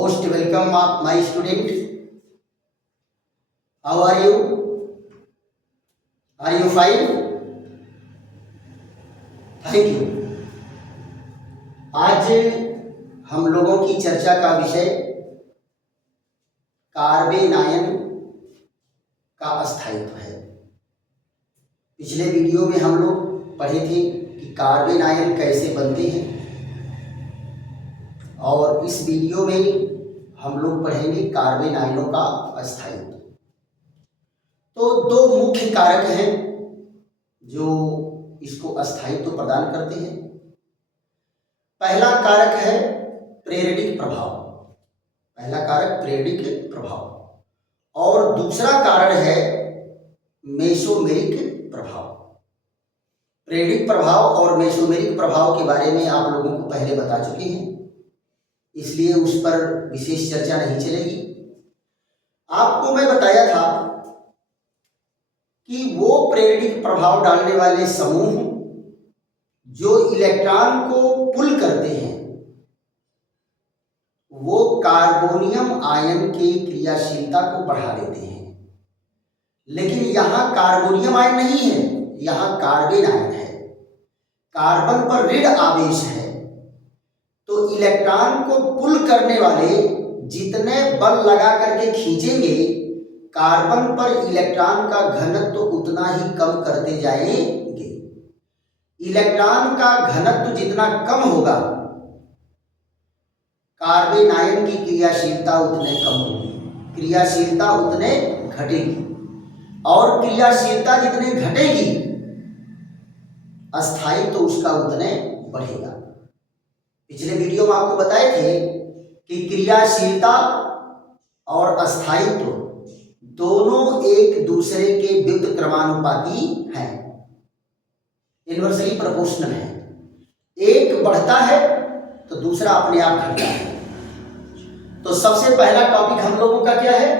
Most welcome, my student. How are you? Are you fine? Thank you. आज हम लोगों की चर्चा का विषय कार्बन आयन का अस्थायित्व है। पिछले वीडियो में हम लोग पढ़े थे कि कार्बन आयन कैसे बनते हैं और इस वीडियो में हम लोग पढ़ेंगे कार्बन आयनों का अस्थायित्व। तो दो मुख्य कारक हैं जो इसको अस्थायित्व प्रदान करते हैं। पहला कारक है प्रेरणिक प्रभाव, पहला कारक प्रेरणिक प्रभाव और दूसरा कारण है मेसोमेरिक प्रभाव। प्रेरणिक प्रभाव और मेसोमेरिक प्रभाव के बारे में आप लोगों को पहले बता चुके हैं, इसलिए उस पर विशेष चर्चा नहीं चलेगी। आपको मैं बताया था कि वो प्रेरणिक प्रभाव डालने वाले समूह जो इलेक्ट्रॉन को पुल करते हैं वो कार्बोनियम आयन की क्रियाशीलता को बढ़ा देते हैं। लेकिन यहाँ कार्बोनियम आयन नहीं है, यहाँ कार्बन आयन है। कार्बन पर ऋण आवेश है, तो इलेक्ट्रॉन को पुल करने वाले जितने बल लगा करके खींचेंगे कार्बन पर इलेक्ट्रॉन का घनत्व तो उतना ही कम करते जाएंगे। इलेक्ट्रॉन का घनत्व जितना कम होगा कार्बन आयन की क्रियाशीलता उतने कम होगी, क्रियाशीलता उतने घटेगी और क्रियाशीलता जितने घटेगी अस्थायित्व तो उसका उतने बढ़ेगा। पिछले वीडियो में आपको बताए थे कि क्रियाशीलता और अस्थायित्व दोनों एक दूसरे के व्युत्क्रमानुपाती हैं, इन्वर्सली प्रोपोर्शनल है। एक बढ़ता है तो दूसरा अपने आप घटता है। तो सबसे पहला टॉपिक हम लोगों का क्या है?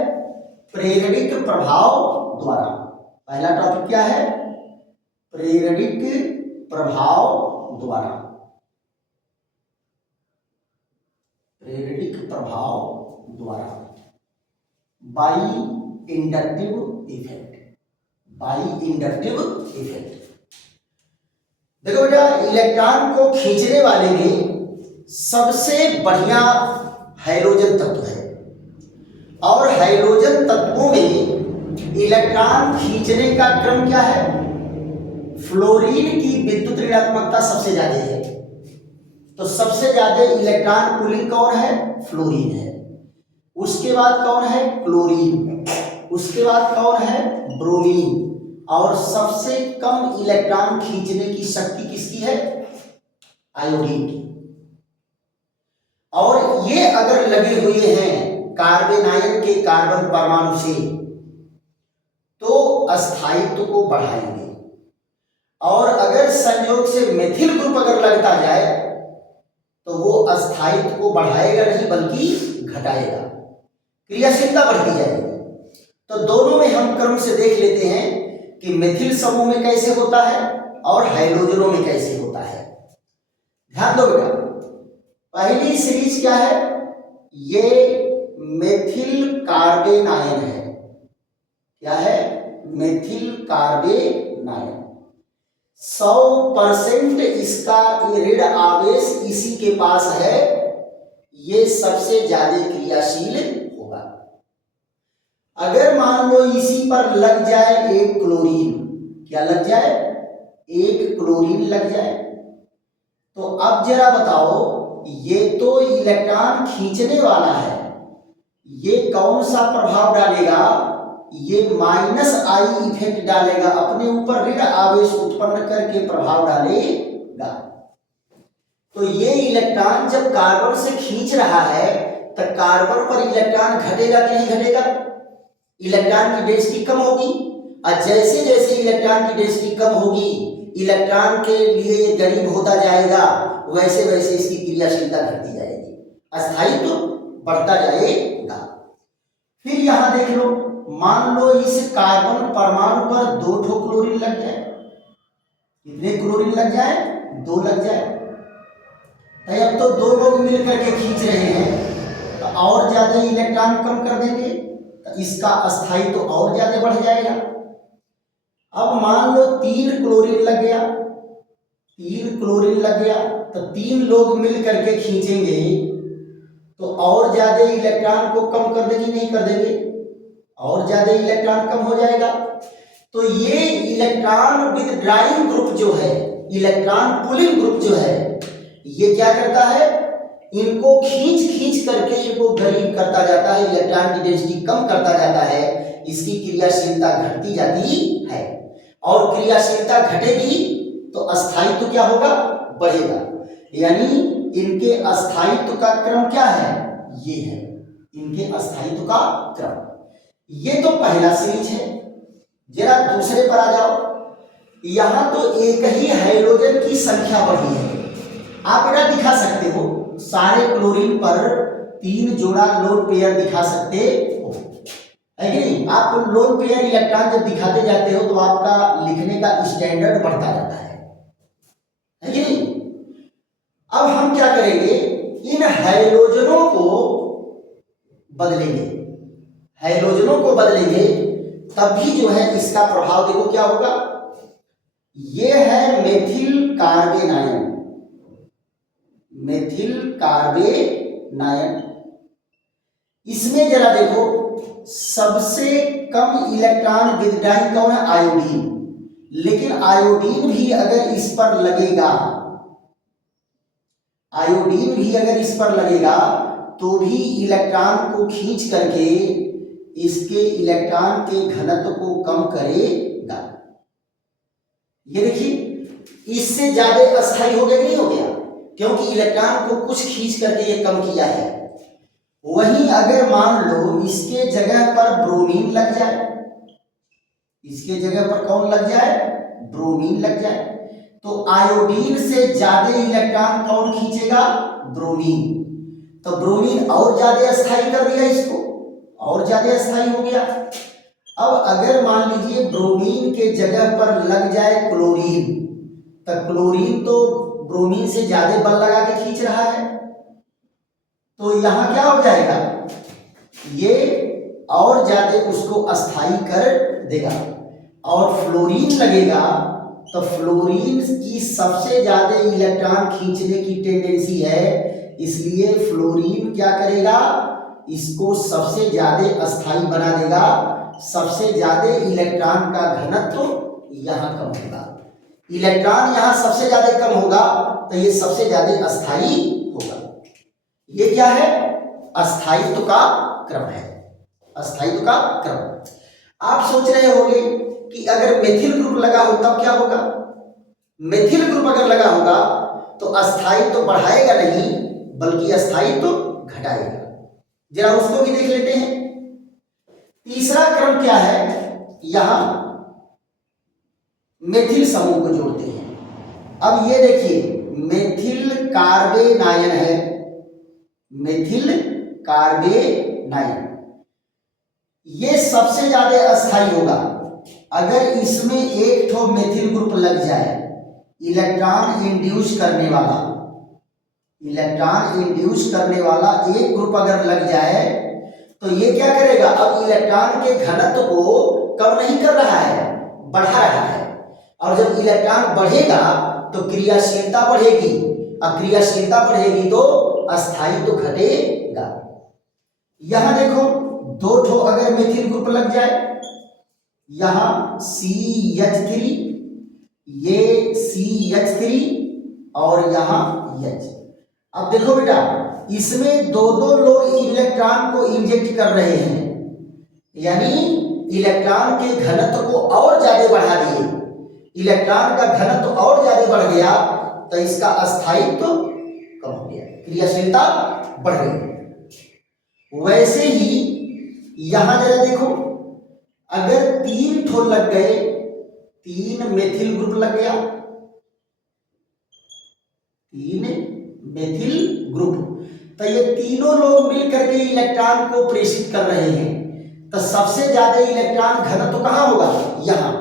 प्रेरणिक प्रभाव द्वारा। पहला टॉपिक क्या है? प्रेरणिक प्रभाव द्वारा। प्रेरणिक प्रभाव द्वारा by inductive effect, by inductive effect. देखो बेटा, इलेक्ट्रॉन को खींचने वाले में सबसे बढ़िया हाइड्रोजन तत्व है और हाइड्रोजन तत्वों में इलेक्ट्रॉन खींचने का क्रम क्या है? फ्लोरीन की विद्युत ऋणात्मकता सबसे ज्यादा है, तो सबसे ज्यादा इलेक्ट्रॉन पुलिंग कौन है? फ्लोरीन है। उसके बाद कौन है? क्लोरीन। उसके बाद कौन है? ब्रोमीन। और सबसे कम इलेक्ट्रॉन खींचने की शक्ति किसकी है? आयोडीन की। और ये अगर लगे हुए हैं कार्बन आयन के कार्बन परमाणु से तो अस्थायित्व को बढ़ाएंगे, और अगर संयोग से मेथिल ग्रुप अगर लगता जाए तो वो अस्थायित्व को बढ़ाएगा नहीं बल्कि घटाएगा, क्रियाशीलता बढ़ती जाएगी। तो दोनों में हम क्रम से देख लेते हैं कि मेथिल समूह में कैसे होता है और हाइड्रोजनों में कैसे होता है। ध्यान दो बेटा, पहली सीरीज क्या है? ये मेथिल कार्बन आयन है। क्या है? Methyl carbon ion. 100% इसका ऋण आवेश इसी के पास है, ये सबसे ज्यादा क्रियाशील होगा। अगर मान लो इसी पर लग जाए एक क्लोरीन, क्या लग जाए? एक क्लोरीन लग जाए, तो अब जरा बताओ, ये तो इलेक्ट्रॉन खींचने वाला है, ये कौन सा प्रभाव डालेगा? ये माइनस आई इफेक्ट डालेगा, अपने ऊपर ऋण आवेश उत्पन्न करके प्रभाव डालेगा। तो ये इलेक्ट्रॉन जब कार्बन से खींच रहा है तो कार्बन पर इलेक्ट्रॉन घटेगा कि नहीं घटेगा? इलेक्ट्रॉन की डेंसिटी कम होगी, और जैसे जैसे इलेक्ट्रॉन की डेंसिटी कम होगी इलेक्ट्रॉन के लिए करीब होता जाएगा, वैसे वैसे इसकी क्रियाशीलता घटती जाएगी, अस्थायित्व तो बढ़ता जाएगा। फिर यहां देख लो, मान लो इस कार्बन परमाणु पर 2 ठो क्लोरीन लग जाए। कितने क्लोरीन लग जाए? 2 लग जाए। अब तो 2 लोग मिल करके खींच रहे हैं, और ज्यादा इलेक्ट्रॉन कम कर देंगे तो इसका अस्थायित्व तो और ज्यादा बढ़ जाएगा। अब मान लो 3 क्लोरीन लग गया, 3 क्लोरीन लग गया तो 3 लोग मिल करके खींचेंगे तो और ज्यादा इलेक्ट्रॉन को कम कर देंगे, नहीं कर देंगे, और ज्यादा इलेक्ट्रॉन कम हो जाएगा। तो ये इलेक्ट्रॉन विथड्राइंग ग्रुप जो है, इलेक्ट्रॉन पुलिंग ग्रुप जो है, ये क्या करता है, इनको खींच खींच करके इनको करीब करता जाता है, इलेक्ट्रॉन की डेंसिटी कम करता जाता है, इसकी क्रियाशीलता घटती जाती है। और क्रियाशीलता घटेगी तो अस्थायित्व क्या होगा, बढ़ेगा। यानी इनके अस्थायित्व का क्रम क्या है, ये है इनके अस्थायित्व का क्रम। ये तो पहला सीरीज है। जरा दूसरे पर आ जाओ। यहां तो एक ही हाइड्रोजन की संख्या बढ़ी है। आप बेटा दिखा सकते हो, सारे क्लोरीन पर 3 जोड़ा लोन पेयर दिखा सकते हो, है कि नहीं। आप लोन पेयर इलेक्ट्रॉन जब दिखाते जाते हो तो आपका लिखने का स्टैंडर्ड बढ़ता जाता है कि नहीं। अब हम क्या करेंगे, इन हाइड्रोजनों को बदलेंगे, हाइड्रोजनों को बदलेंगे, तब भी जो है इसका प्रभाव देखो क्या होगा। ये है मेथिल कार्बेनायन, मेथिल कार्बेनायन। इसमें जरा देखो सबसे कम इलेक्ट्रॉन विथड्राइंग कौन है, आयोडीन। लेकिन आयोडीन भी अगर इस पर लगेगा, आयोडीन भी अगर इस पर लगेगा तो भी इलेक्ट्रॉन को खींच करके इसके इलेक्ट्रॉन के घनत्व को कम करेगा। ये देखिए इससे ज्यादा अस्थायी हो गया, नहीं हो गया, क्योंकि इलेक्ट्रॉन को कुछ खींच करके ये कम किया है। वहीं अगर मान लो इसके जगह पर ब्रोमीन लग जाए, इसके जगह पर कौन लग जाए, ब्रोमीन लग जाए, तो आयोडीन से ज्यादा इलेक्ट्रॉन कौन खींचेगा, ब्रोमीन। तो ब्रोमीन और ज्यादा अस्थायी कर दिया इसको, और ज्यादा अस्थायी हो गया। अब अगर मान लीजिए ब्रोमीन के जगह पर लग जाए क्लोरीन, तो क्लोरीन तो ब्रोमीन से ज्यादा बल लगा के खींच रहा है, तो यहां क्या हो जाएगा, ये और ज्यादा उसको अस्थायी कर देगा। और फ्लोरीन लगेगा तो फ्लोरीन की सबसे ज्यादा इलेक्ट्रॉन खींचने की टेंडेंसी है, इसलिए फ्लोरीन क्या करेगा, इसको सबसे ज्यादा अस्थायी बना देगा। सबसे ज्यादा इलेक्ट्रॉन का घनत्व यहां कम होगा, इलेक्ट्रॉन यहां सबसे ज्यादा कम होगा तो ये सबसे ज्यादा अस्थायी होगा। ये क्या है, अस्थायित्व का क्रम है, अस्थायित्व का क्रम। आप सोच रहे होंगे कि अगर मेथिल ग्रुप लगा हो तब क्या होगा। मेथिल ग्रुप अगर लगा होगा तो अस्थायित्व तो बढ़ाएगा नहीं बल्कि अस्थायित्व तो घटाएगा। जरा उसको भी देख लेते हैं। तीसरा क्रम क्या है, यहां मेथिल समूह को जोड़ते हैं। अब ये देखिए मेथिल कार्बेनायन है, मेथिल कार्बेनायन, ये सबसे ज्यादा अस्थायी होगा। अगर इसमें एक ठो मेथिल ग्रुप लग जाए, इलेक्ट्रॉन इंड्यूस करने वाला, इलेक्ट्रॉन इंड्यूस करने वाला एक ग्रुप अगर लग जाए तो ये क्या करेगा, अब इलेक्ट्रॉन के घनत्व को कम नहीं कर रहा है, बढ़ा रहा है। और जब इलेक्ट्रॉन बढ़ेगा तो क्रियाशीलता बढ़ेगी, अब क्रियाशीलता बढ़ेगी तो अस्थायी तो घटेगा। यहां देखो 2 ठो अगर मेथिल ग्रुप लग जाए, यहां CH3, ये CH3 और यहां H। अब देखो बेटा इसमें 2-2 लोग इलेक्ट्रॉन को इंजेक्ट कर रहे हैं, यानी इलेक्ट्रॉन के घनत्व को और ज्यादा बढ़ा दिए। इलेक्ट्रॉन का घनत्व और ज्यादा बढ़ गया तो इसका अस्थायित्व कम हो गया, क्रियाशीलता बढ़ गई। वैसे ही यहां जरा देखो, अगर 3 ठो लग गए, 3 मेथिल ग्रुप लग गया, 3 मेथिल ग्रुप, तो ये तीनों लोग मिलकर के इलेक्ट्रॉन को प्रेषित कर रहे हैं, तो सबसे ज्यादा इलेक्ट्रॉन घनत्व कहां होगा, यहां।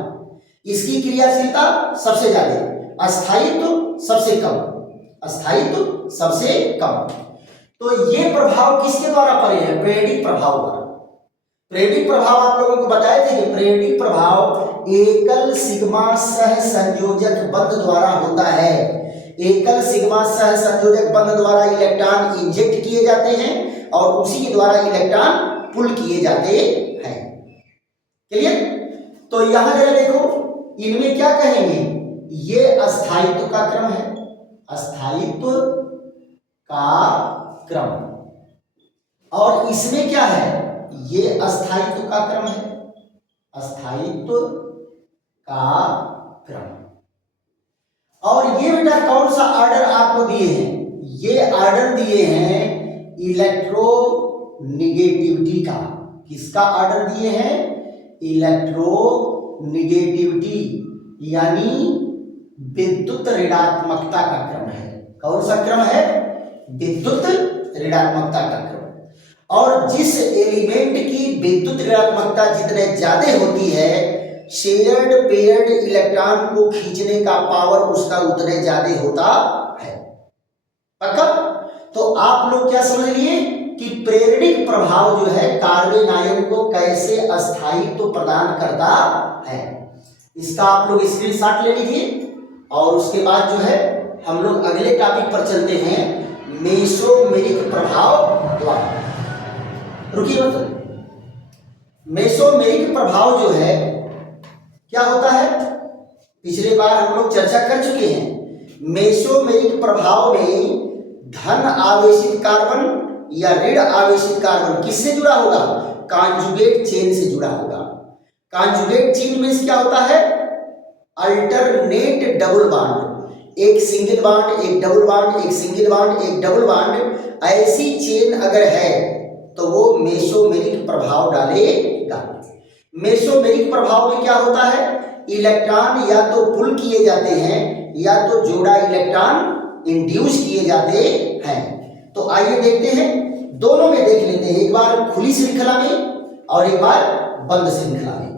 इसकी क्रियाशीलता सबसे ज्यादा, अस्थायित्व सबसे कम, अस्थायित्व सबसे कम। तो ये प्रभाव किसके द्वारा पड़े हैं? पेरियोडिक प्रभाव द्वारा। पेरियोडिक प्रभाव आप लोगों को बताए थे कि पेरियोडिक प्रभाव एकल सिग्मा सहसंयोजक बंध द्वारा होता है। एकल सिग्मा सहसंयोजक बंध द्वारा इलेक्ट्रॉन इंजेक्ट किए जाते हैं और उसी के द्वारा इलेक्ट्रॉन पुल किए जाते हैं। क्लियर? तो यहां जरा देखो, इनमें क्या कहेंगे? ये अस्थायित्व का क्रम है, अस्थायित्व का क्रम। और इसमें क्या है? ये अस्थायित्व का क्रम है, अस्थायित्व का क्रम। और ये बेटा कौन सा ऑर्डर आपको दिए हैं? ये ऑर्डर दिए हैं इलेक्ट्रोनिगेटिविटी का। किसका ऑर्डर दिए हैं? इलेक्ट्रोनिगेटिविटी यानी विद्युत ऋणात्मकता का क्रम है। कौन सा क्रम है? विद्युत ऋणात्मकता का क्रम। और जिस एलिमेंट की विद्युत ऋणात्मकता जितने ज्यादा होती है, शेयर्ड पेयर्ड इलेक्ट्रॉन को खींचने का पावर उसका उतने ज्यादा होता है। पक्का? तो आप लोग क्या समझ लिए कि प्रेरणिक प्रभाव जो है कार्बन आयन को कैसे अस्थायित्व प्रदान करता है। इसका आप लोग स्क्रीनशॉट ले लीजिए और उसके बाद जो है हम लोग अगले टॉपिक पर चलते हैं, मेसोमेरिक प्रभाव द्वारा। रुकिए मतलब, मेसोमेरिक प्रभाव जो है क्या होता है? पिछले बार हम लोग चर्चा कर चुके हैं। मेसोमेरिक प्रभाव में धन आवेशित कार्बन या ऋण आवेशित कार्बन किससे जुड़ा होगा? कॉन्जुगेट चेन से जुड़ा होगा। कॉन्जुगेट चेन में क्या होता है? अल्टरनेट डबल बॉन्ड, एक सिंगल बॉन्ड, एक डबल बॉन्ड, एक सिंगल बॉन्ड, एक डबल बॉन्ड, ऐसी चेन अगर है तो वो मेसोमेरिक प्रभाव डालेगा। मेसोमेरिक प्रभाव में क्या होता है? इलेक्ट्रॉन या तो पुल किए जाते हैं या तो जोड़ा इलेक्ट्रॉन इंड्यूस किए जाते हैं। तो आइए देखते हैं, दोनों में देख लेते हैं, एक बार खुली श्रृंखला में और एक बार बंद श्रृंखला में।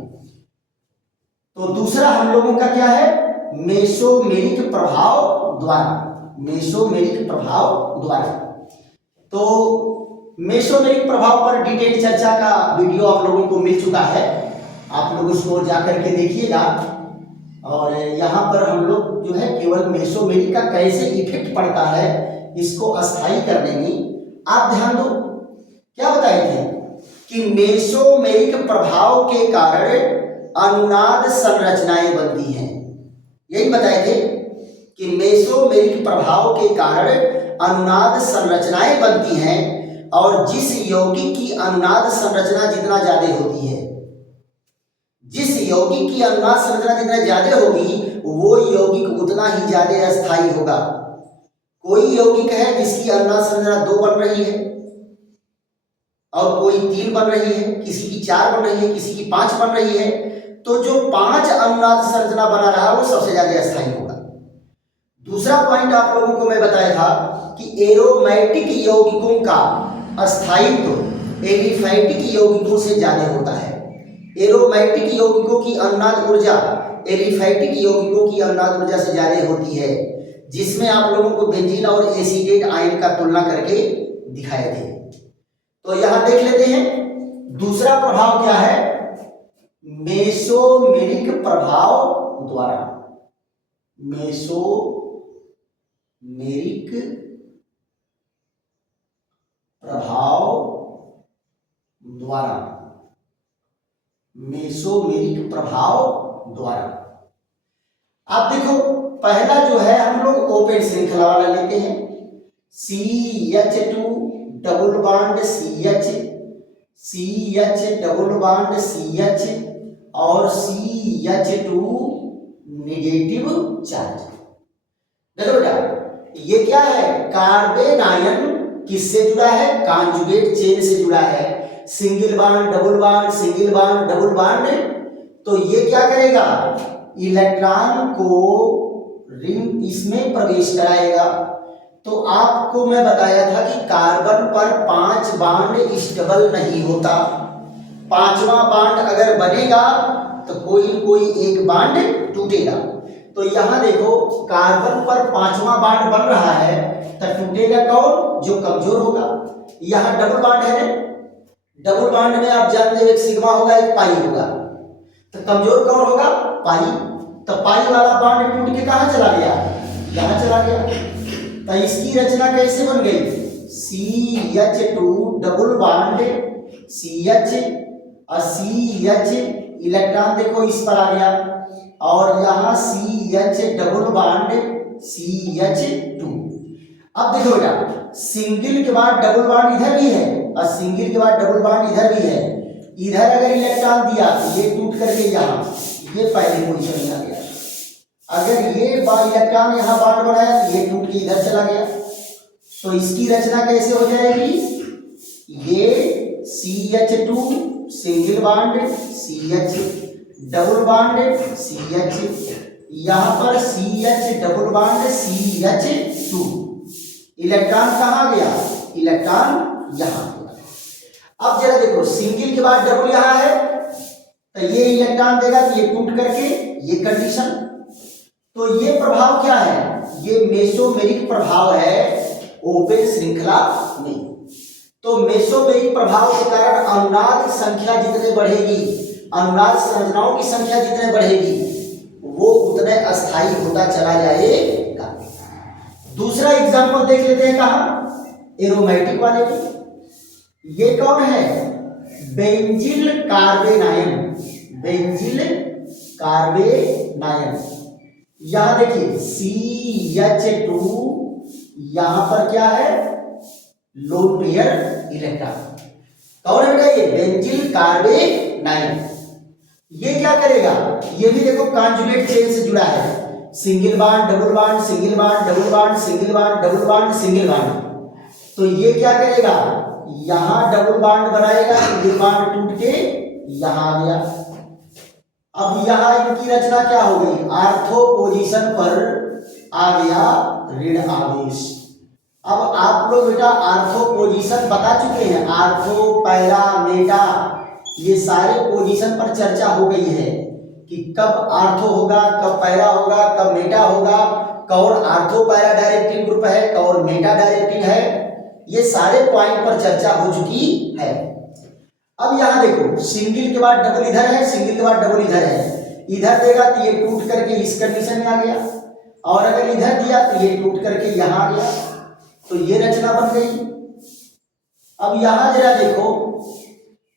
तो दूसरा हम लोगों का क्या है? मेसोमेरिक प्रभाव द्वारा। मेसोमेरिक प्रभाव द्वारा। तो मेसोमेरिक प्रभाव पर डिटेल चर्चा का वीडियो आप लोगों को मिल चुका है, आप लोग उसको जाकर के देखिएगा। और यहाँ पर हम लोग जो है केवल मेसोमेरिक का कैसे इफेक्ट पड़ता है इसको अस्थायी करने में आप ध्यान दो। क्या बताए थे कि मेसोमेरिक प्रभाव के कारण अनुनाद संरचनाएं बनती हैं। यही बताए थे कि मेसोमेरिक प्रभाव के कारण अनुनाद संरचनाएं बनती हैं और जिस यौगिक की अनुनाद संरचना जितना ज्यादा होती है, जिस यौगिक की अनुनाद संरचना जितना ज्यादा होगी वो यौगिक उतना ही ज्यादा अस्थायी होगा। कोई यौगिक है जिसकी अनुनाद संरचना 2 बन रही है और कोई 3 बन रही है, किसी की 4 बन रही है, किसी की 5 बन रही है, तो जो 5 अनुनाद संरचना बना रहा वो सबसे ज्यादा अस्थायी होगा। दूसरा पॉइंट आप लोगों को मैं बताया था कि एरोमेटिक यौगिकों का अस्थायित्व एलिफैटिक यौगिकों से ज्यादा होता है। एरोमेटिक यौगिकों की अनुनाद ऊर्जा एलिफैटिक यौगिकों की अनुनाद ऊर्जा से ज्यादा होती है, जिसमें आप लोगों को बेंजीन और एसीटेट आयन का तुलना करके दिखाए थे। तो यहां देख लेते हैं दूसरा प्रभाव क्या है? मेसोमेरिक प्रभाव द्वारा। मेसोमेरिक प्रभाव द्वारा। मेसोमेरिक प्रभाव द्वारा आप देखो, पहला जो है हम लोग ओपन श्रृंखला वाला लेते हैं, CH2 double bond CH, CH double bond CH और CH2 नेगेटिव चार्ज। देखो बेटा, ये क्या है? कार्बन आयन किससे जुड़ा है? कॉन्जुगेट चेन से जुड़ा है। Single bond double bond, single bond double bond. तो ये क्या करेगा? इलेक्ट्रॉन को रिंग इसमें प्रवेश कराएगा। तो आपको मैं बताया था कि कार्बन पर 5 बॉन्ड स्टेबल नहीं होता। 5वां बॉन्ड अगर बनेगा तो कोई एक बॉन्ड टूटेगा। तो तो यहाँ देखो कार्बन पर 5वां बॉन्ड बन रहा है तो टूटेगा कौन? जो कमजोर होगा। यहाँ डबल बॉन्ड है ना, डबल बॉन्ड में आप जानते हो एक सिग्मा होगा एक पाई होगा, तो कमजोर कौन होगा? पाई। तो पाई वाला बॉन्ड टूट के कहाँ चला गया? यहाँ चला गया। तो इसकी रचना कैसे बन गई? CH2 डबल बॉन्ड CH और CH, इलेक्ट्रॉन देखो इस पर आ गया, और यहाँ CH डबल बॉन्ड CH2। अब देखो बेटा सिंगल के बाद डबल बॉन्ड इधर भी है और सिंगल के बाद डबल बॉन्ड इधर भी है। इधर अगर इलेक्ट्रॉन दिया तो ये टूट करके यहाँ ये पहले पोजीशन में आ गया। अगर ये इलेक्ट्रॉन यहाँ बॉन्ड बनाया तो ये टूट के इधर चला गया। तो इसकी रचना कैसे हो जाएगी? ये CH2 single bond CH double bond CH, यहाँ पर CH double bond CH2। Electron कहाँ गया? इलेक्ट्रॉन यहाँ गया। अब जरा देखो सिंगल के बाद डबल यहाँ है तो ये इलेक्ट्रॉन देगा तो ये टूट करके ये कंडीशन। तो ये प्रभाव क्या है? ये मेसोमेरिक प्रभाव है ओपन श्रृंखला में। तो मेसोमेरिक प्रभाव के कारण अनुनाद संख्या जितने बढ़ेगी, अनुनाद संरचनाओं की संख्या जितने बढ़ेगी वो उतने अस्थायी होता चला जाएगा। दूसरा एग्जांपल देख लेते हैं कहाँ? एरोमेटिक वाले में। ये कौन है? बेंजील कार्बेनायन, बेंजील कार्बेनायन। यहां देखिए CH2, यहां पर क्या है? Lone pair electron. कौन है बेटा? ये बेंजील कार्बेनायन। ये क्या करेगा? ये भी देखो कॉन्जुगेट चेन से जुड़ा है, single bond double bond single bond double bond single bond double bond single bond. तो ये क्या करेगा? यहां डबल बॉन्ड बनाएगा, सिंगल बॉन्ड टूट के यहां आ गया। अब यहां इनकी रचना क्या हो गई? आर्थो पोजीशन पर आ गया ऋण आवेश। अब आप लोग बेटा आर्थो पोजीशन बता चुके हैं, आर्थो पैरा मेटा ये सारे पोजीशन पर चर्चा हो गई है कि कब आर्थो होगा, कब पैरा होगा, कब मेटा होगा, कौन आर्थो पैरा डायरेक्टिव ग्रुप है, कौन मेटा डायरेक्टिव है, ये सारे पॉइंट पर चर्चा हो चुकी है। अब यहां देखो सिंगल के बाद डबल इधर है, सिंगल के बाद डबल इधर है। इधर देगा तो ये टूट करके इस कंडीशन में आ गया, और अगर इधर दिया तो ये टूट करके यहां आ गया। तो ये रचना बन गई। अब यहां जरा देखो,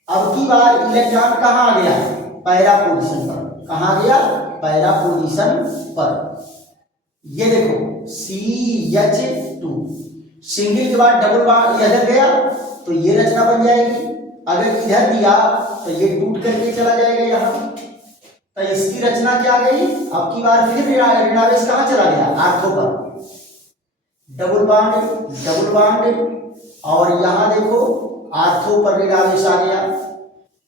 अब की बार इलेक्ट्रॉन कहां आ गया? पैरा पोजीशन पर। कहां गया? पैरा पोजीशन पर। ये देखो CH2 सिंगल के बाद डबल बॉन्ड इधर गया तो ये रचना बन जाएगी। अगर इधर दिया तो ये टूट करके चला जाएगा यहाँ। तो इसकी रचना क्या गई? अब की बार फिर ऋणावेश कहां चला गया? आर्थो पर। डबल बॉन्ड और यहां देखो आर्थो पर ऋणावेश आ गया,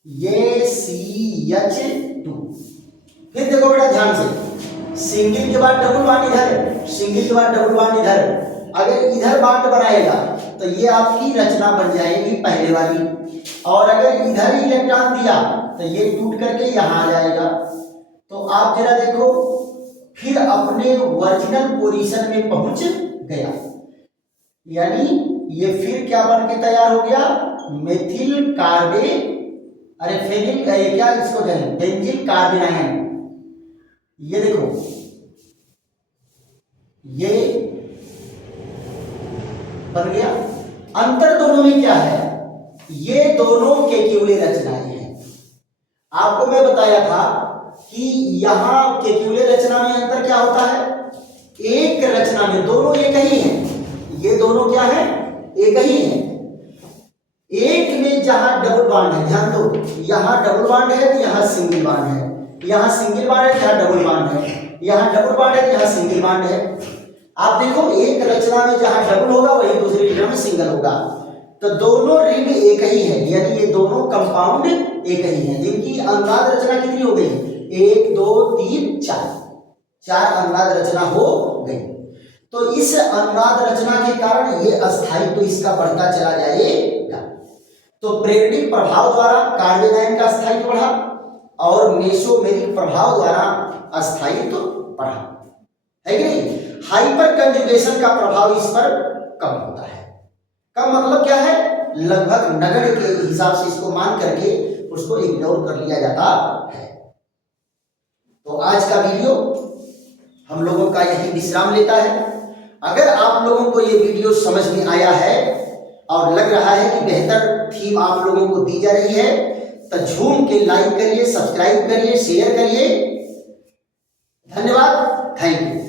ये CH2। फिर देखो बेटा ध्यान से, सिंगल के बाद डबल बॉन्ड इधर, सिंगल के बाद डबल बॉन्ड इधर। अगर इधर बॉन्ड बनाएगा तो ये आपकी रचना बन जाएगी पहले वाली, और अगर इधर ही इलेक्ट्रॉन दिया तो ये टूट करके यहां आ जाएगा। तो आप जरा देखो फिर अपने ओरिजिनल पोजीशन में पहुंच गया, यानी ये फिर क्या बन के तैयार हो गया? मेथिल कार्बे, अरे फेनिल क्या इसको कहें? बेंजील कार्बेनायन। ये देखो ये बन गया। अंतर दोनों में क्या है? ये दोनों केक्यूले रचनाएं हैं। आपको मैं बताया था कि यहां केक्यूले रचना में अंतर क्या होता है? एक रचना में दोनों एक ही हैं। ये दोनों क्या है? एक ही है। एक में जहां डबल बॉन्ड है, ध्यान दो, यहां डबल बॉन्ड है तो यहां सिंगल बॉन्ड है, यहां सिंगल बॉन्ड है, यहां डबल बॉन्ड है, यहां डबल बॉन्ड है, यहां सिंगल बॉन्ड है। आप देखो एक रचना में जहां डबल होगा वही दूसरी रचना में सिंगल होगा। तो दोनों रिंग एक ही है, यानी ये दोनों कंपाउंड एक ही है, जिनकी अनुनाद रचना कितनी हो गई? 1 2 3 4 अनुनाद रचना हो गई। तो इस अनुनाद रचना के कारण ये अस्थायित्व तो इसका बढ़ता चला जाएगा। तो प्रेरणिक प्रभाव द्वारा कार्बेनायन का अस्थायित्व बढ़ा और मेसोमेरिक प्रभाव द्वारा अस्थायित्व बढ़ा। है कि नहीं। हाइपर कंजुगेशन का प्रभाव इस पर कम होता है। कम मतलब क्या है, लगभग नगण्य के हिसाब से इसको मान करके उसको इग्नोर कर लिया जाता है। तो आज का वीडियो हम लोगों का यही विश्राम लेता है। अगर आप लोगों को ये वीडियो समझ में आया है और लग रहा है कि बेहतर थीम आप लोगों को दी जा रही है, तो झूम के लाइक करिए, सब्सक्राइब करिए, शेयर करिए। धन्यवाद, थैंक यू।